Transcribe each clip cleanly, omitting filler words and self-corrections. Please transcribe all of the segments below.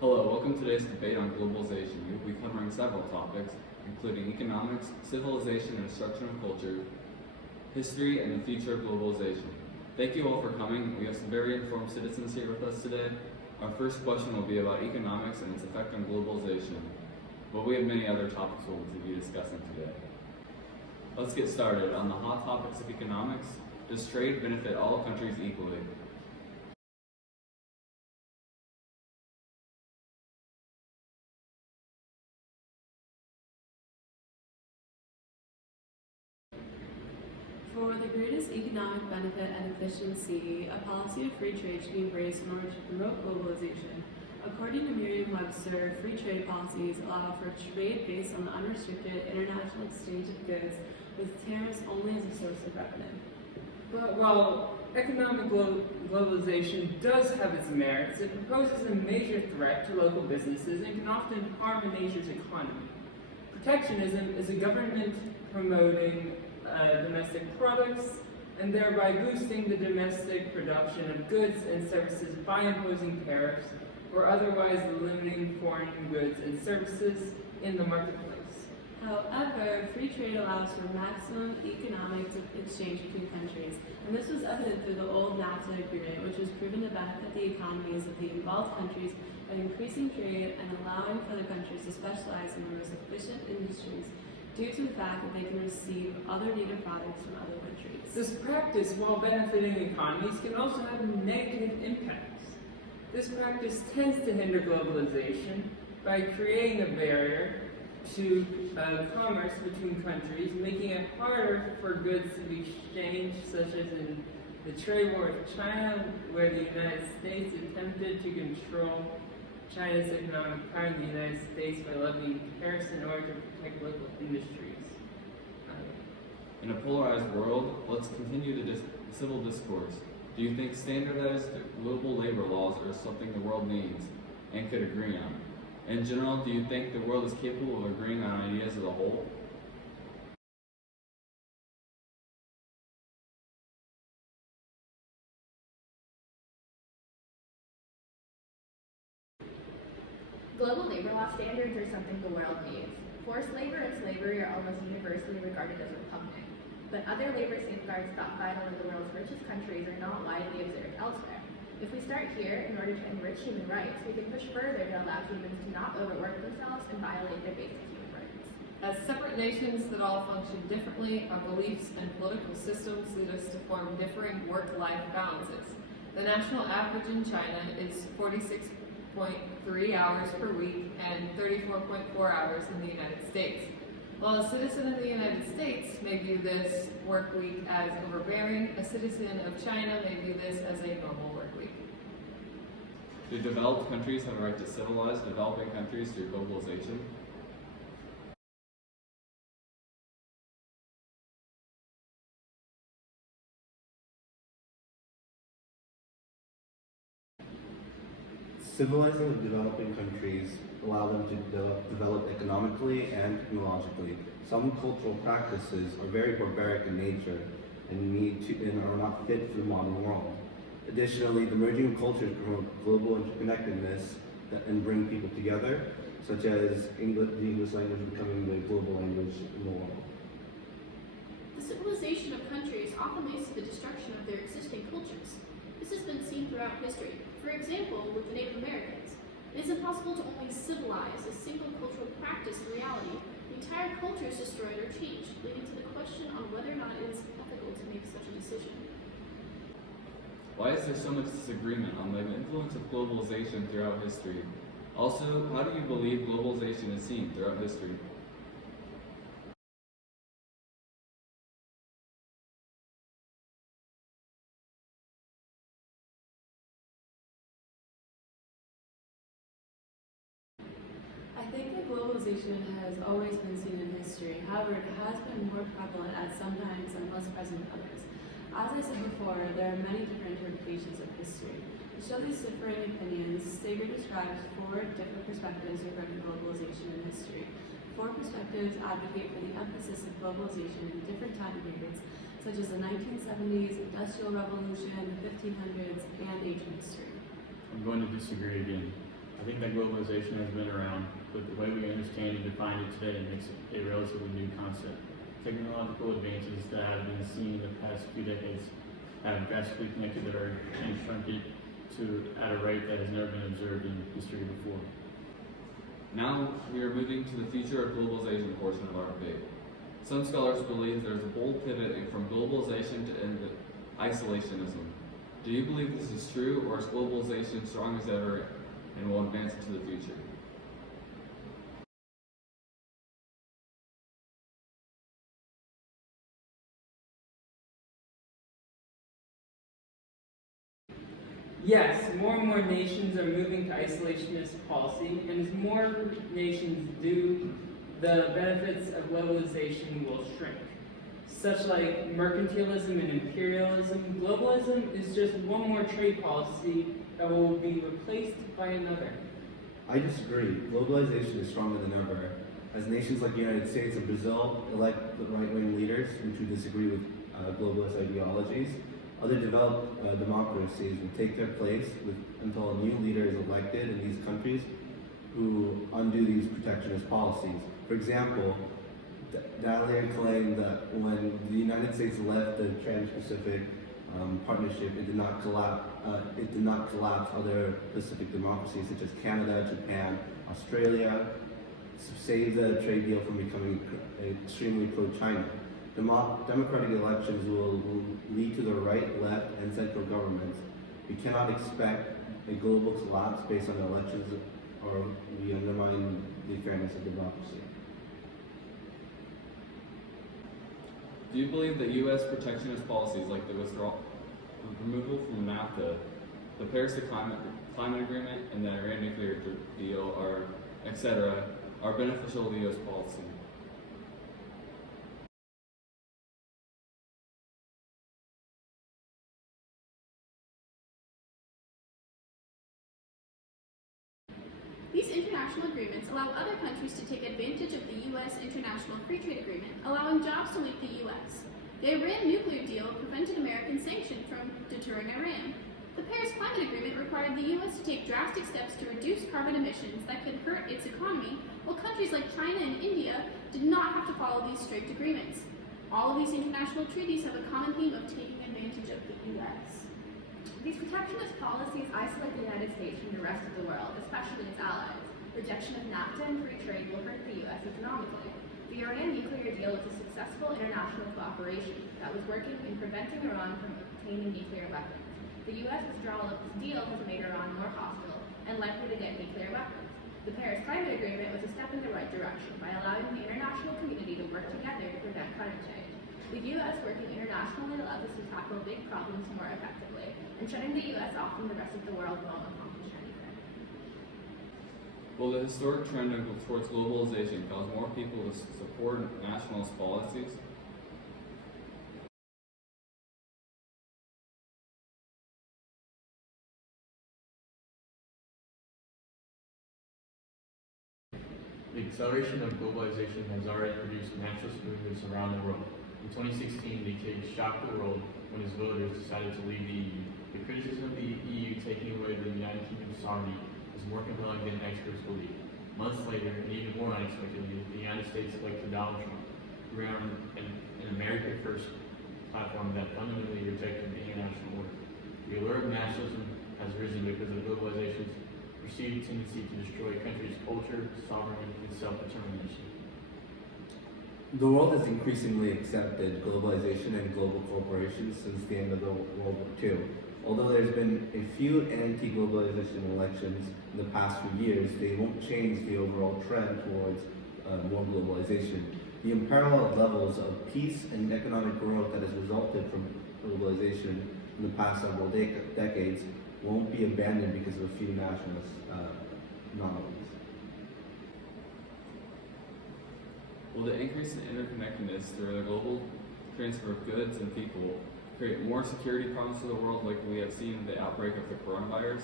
Hello, welcome to today's debate on globalization. We will be covering several topics, including economics, civilization and destruction of culture, history, and the future of globalization. Thank you all for coming. We have some very informed citizens here with us today. Our first question will be about economics and its effect on globalization, but we have many other topics we'll be discussing today. Let's get started. On the hot topics of economics, does trade benefit all countries equally? For the greatest economic benefit and efficiency, a policy of free trade should be embraced in order to promote globalization. According to Merriam-Webster, free trade policies allow for trade based on the unrestricted international exchange of goods, with tariffs only as a source of revenue. But while economic globalization does have its merits, it poses a major threat to local businesses and can often harm a nation's economy. Protectionism is a government promoting domestic products and thereby boosting the domestic production of goods and services by imposing tariffs or otherwise limiting foreign goods and services in the marketplace. However, free trade allows for maximum economic exchange between countries, and this was evident through the old NAFTA agreement, which was proven to benefit the economies of the involved countries by increasing trade and allowing for the countries to specialize in the most efficient industries due to the fact that they can receive other needed products from other countries. This practice, while benefiting economies, can also have negative impacts. This practice tends to hinder globalization by creating a barrier to commerce between countries, making it harder for goods to be exchanged, such as in the trade war with China, where the United States attempted to control China's economic power in the United States by levying tariffs in order to protect local industries. In a polarized world, let's continue the civil discourse. Do you think standardized global labor laws are something the world needs and could agree on? In general, do you think the world is capable of agreeing on ideas as a whole? Global labor law standards are something the world needs. Forced labor and slavery are almost universally regarded as repugnant, but other labor safeguards thought vital in the world's richest countries are not widely observed elsewhere. If we start here, in order to enrich human rights, we can push further to allow humans to not overwork themselves and violate their basic human rights. As separate nations that all function differently, our beliefs and political systems lead us to form differing work-life balances. The national average in China is 46.3 hours per week and 34.4 hours in the United States. While a citizen of the United States may view this work week as overbearing, a citizen of China may view this as a normal work week. Do developed countries have a right to civilize developing countries through globalization? Civilizing the developing countries allow them to develop economically and technologically. Some cultural practices are very barbaric in nature and are not fit for the modern world. Additionally, the merging of cultures promote global interconnectedness and bring people together, such as the English language becoming the global language in the world. The civilization of countries often leads to the destruction of their existing cultures. This has been seen throughout history. For example, with the Native Americans. It is impossible to only civilize a single cultural practice in reality. The entire culture is destroyed or changed, leading to the question on whether or not it is ethical to make such a decision. Why is there so much disagreement on the influence of globalization throughout history? Also, how do you believe globalization is seen throughout history? I think that globalization has always been seen in history. However, it has been more prevalent at some times and less present at others. As I said before, there are many different interpretations of history. To show these differing opinions, Sager describes 4 different perspectives regarding globalization in history. 4 perspectives advocate for the emphasis of globalization in different time periods, such as the 1970s, Industrial Revolution, the 1500s, and ancient history. I'm going to disagree again. I think that globalization has been around, but the way we understand and define it today makes it a relatively new concept. Technological advances that have been seen in the past few decades have drastically connected the Earth and shrunk it at a rate that has never been observed in history before. Now we are moving to the future of globalization portion of our debate. Some scholars believe there is a bold pivot from globalization to isolationism. Do you believe this is true, or is globalization strong as ever and will advance into the future? Yes, more and more nations are moving to isolationist policy, and as more nations do, the benefits of globalization will shrink. Such like mercantilism and imperialism, globalism is just one more trade policy that will be replaced by another. I disagree. Globalization is stronger than ever. As nations like the United States and Brazil elect the right-wing leaders who disagree with globalist ideologies, other developed democracies will take their place until a new leader is elected in these countries who undo these protectionist policies. For example, Dallaire claimed that when the United States left the Trans-Pacific Partnership, it did not collapse other Pacific democracies such as Canada, Japan, Australia, to save the trade deal from becoming extremely pro-China. Democratic elections will lead to the right, left, and central governments. We cannot expect a global collapse based on elections, or we undermine the fairness of democracy. Do you believe that U.S. protectionist policies like the removal from NAFTA, the Paris Climate Agreement, and the Iran nuclear deal, etc., are beneficial to U.S. policy? These international agreements allow other countries to take advantage of the U.S. International Free Trade Agreement, allowing jobs to leave the U.S. The Iran nuclear deal prevented American sanctions from deterring Iran. The Paris Climate Agreement required the U.S. to take drastic steps to reduce carbon emissions that could hurt its economy, while countries like China and India did not have to follow these strict agreements. All of these international treaties have a common theme of taking advantage of the U.S. These protectionist policies isolate the United States from the rest of the world, especially its allies. Rejection of NAFTA and free trade will hurt the U.S. economically. The Iran nuclear deal was a successful international cooperation that was working in preventing Iran from obtaining nuclear weapons. The U.S. withdrawal of this deal has made Iran more hostile and likely to get nuclear weapons. The Paris Climate Agreement was a step in the right direction by allowing the international community to work together to prevent climate change. The U.S. working internationally allows us to tackle big problems more effectively, and shutting the U.S. off from the rest of the world won't accomplish anything. Will the historic trend towards globalization cause more people to support nationalist policies? The acceleration of globalization has already produced nationalist movements around the world. In 2016, the case shocked the world when its voters decided to leave the EU. The criticism of the EU taking away the United Kingdom's sovereignty is more compelling than experts believe. Months later, and even more unexpectedly, the United States elected Donald Trump, who ran an America First platform that fundamentally rejected the international order. The allure of nationalism has risen because of globalization's perceived tendency to destroy a country's culture, sovereignty, and self-determination. The world has increasingly accepted globalization and global corporations since the end of the World War II. Although there's been a few anti-globalization elections in the past few years, they won't change the overall trend towards more globalization. The unparalleled levels of peace and economic growth that has resulted from globalization in the past several decades won't be abandoned because of a few nationalist anomalies. Will the increase in interconnectedness through the global transfer of goods and people create more security problems for the world like we have seen in the outbreak of the coronavirus?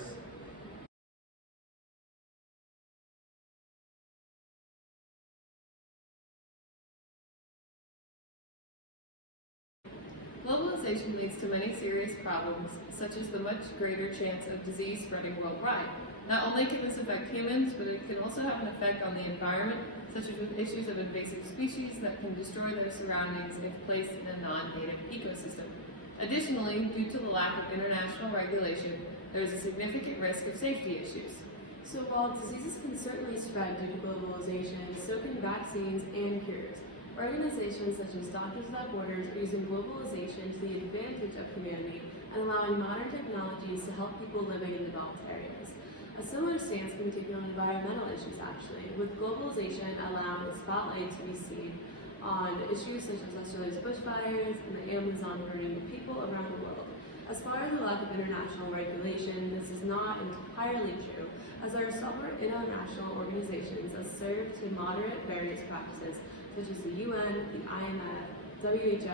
Globalization globalization leads to many serious problems, such as the much greater chance of disease spreading worldwide. Not only can this affect humans, but it can also have an effect on the environment, such as with issues of invasive species that can destroy their surroundings if placed in a non-native ecosystem. Additionally, due to the lack of international regulation, there is a significant risk of safety issues. So while diseases can certainly spread due to globalization, so can vaccines and cures. Organizations such as Doctors Without Borders are using globalization to the advantage of humanity and allowing modern technologies to help people living in developed areas. A similar stance can be taken on environmental issues actually, with globalization allowing the spotlight to be seen on issues such as Australia's bushfires and the Amazon burning people around the world. As far as the lack of international regulation, this is not entirely true, as there are several international organizations that serve to moderate various practices such as the UN, the IMF, WHO,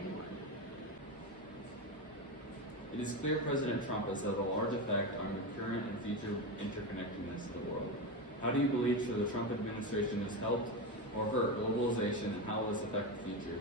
and more. It is clear President Trump has had a large effect on the current and future interconnectedness of the world. How do you believe the Trump administration has helped or hurt globalization, and how will this affect the future?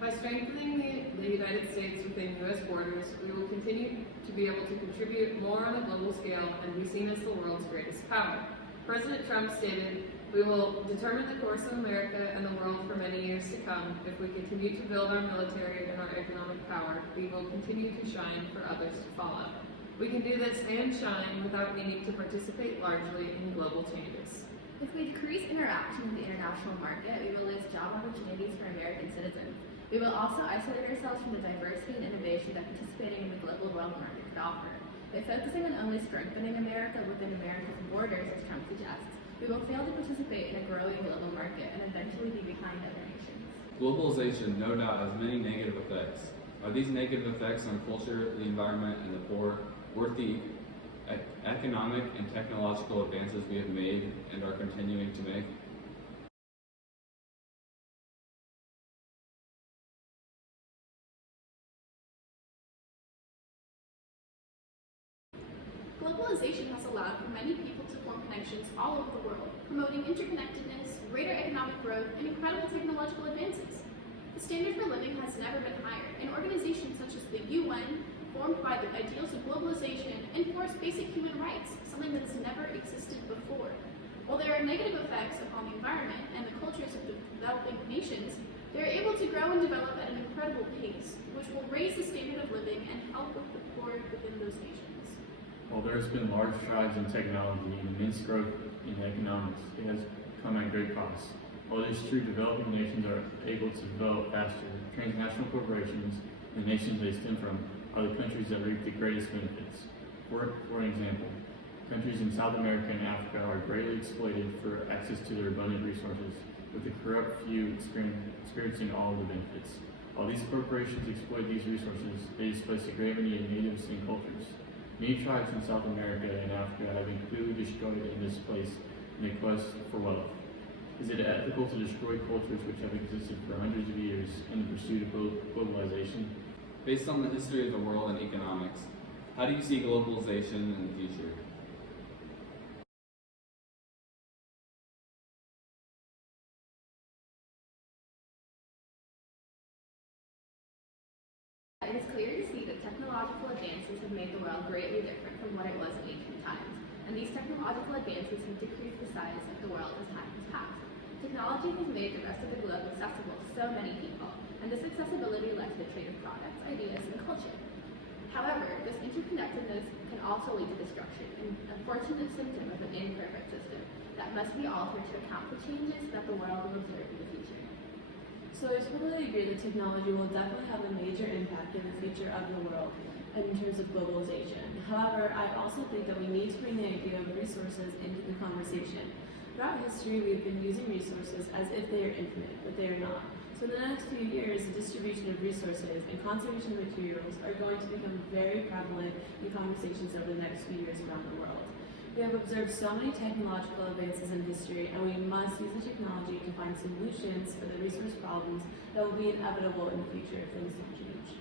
By strengthening the United States within U.S. borders, we will continue to be able to contribute more on a global scale and be seen as the world's greatest power. President Trump stated, "We will determine the course of America and the world for many years to come. If we continue to build our military and our economic power, we will continue to shine for others to follow. We can do this and shine without needing to participate largely in global changes." If we decrease interaction with the international market, we will lose job opportunities for American citizens. We will also isolate ourselves from the diversity and innovation that participating in the global world market could offer. By focusing on only strengthening America within America's borders, as Trump suggests, we will fail to participate in a growing global market and eventually be behind other nations. Globalization no doubt has many negative effects. Are these negative effects on culture, the environment, and the poor worth the economic and technological advances we have made and are continuing to make? Globalization has allowed for many people to form connections all over the world, promoting interconnectedness, greater economic growth, and incredible technological advances. The standard for living has never been higher, and organizations such as the UN, formed by the ideals of globalization, enforce basic human rights, something that has never existed before. While there are negative effects upon the environment and the cultures of the developing nations, they are able to grow and develop at an incredible pace, which will raise the standard of living and help with the poor within those nations. While there has been large strides in technology and immense growth in economics, it has come at great cost. While it is true developing nations are able to develop faster, transnational corporations, the nations they stem from, are the countries that reap the greatest benefits. For example, countries in South America and Africa are greatly exploited for access to their abundant resources, with the corrupt few experiencing all of the benefits. While these corporations exploit these resources, they displace a great many natives and cultures. Many tribes in South America and Africa have been completely destroyed and displaced in the quest for wealth. Is it ethical to destroy cultures which have existed for hundreds of years in the pursuit of globalization? Based on the history of the world and economics, how do you see globalization in the future? It is clear to see that technological advances have made the world greatly different from what it was in ancient times, and these technological advances have decreased the size of the world as time has passed. Technology has made the rest of the globe accessible to so many people, and this accessibility led to the trade of products, ideas, and culture. However, this interconnectedness can also lead to destruction, an unfortunate symptom of an imperfect system that must be altered to account for changes that the world will observe in the future. So I totally agree that technology will definitely have a major impact in the future of the world in terms of globalization. However, I also think that we need to bring the idea of resources into the conversation. Throughout history, we've been using resources as if they are infinite, but they are not. So in the next few years, the distribution of resources and conservation of materials are going to become very prevalent in conversations over the next few years around the world. We have observed so many technological advances in history, and we must use the technology to find solutions for the resource problems that will be inevitable in the future if things don't change.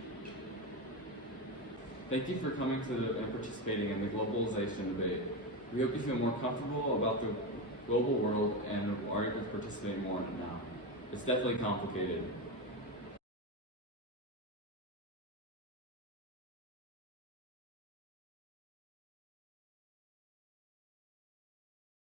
Thank you for coming to and participating in the globalization debate. We hope you feel more comfortable about the global world and are able to participate more in it now. It's definitely complicated,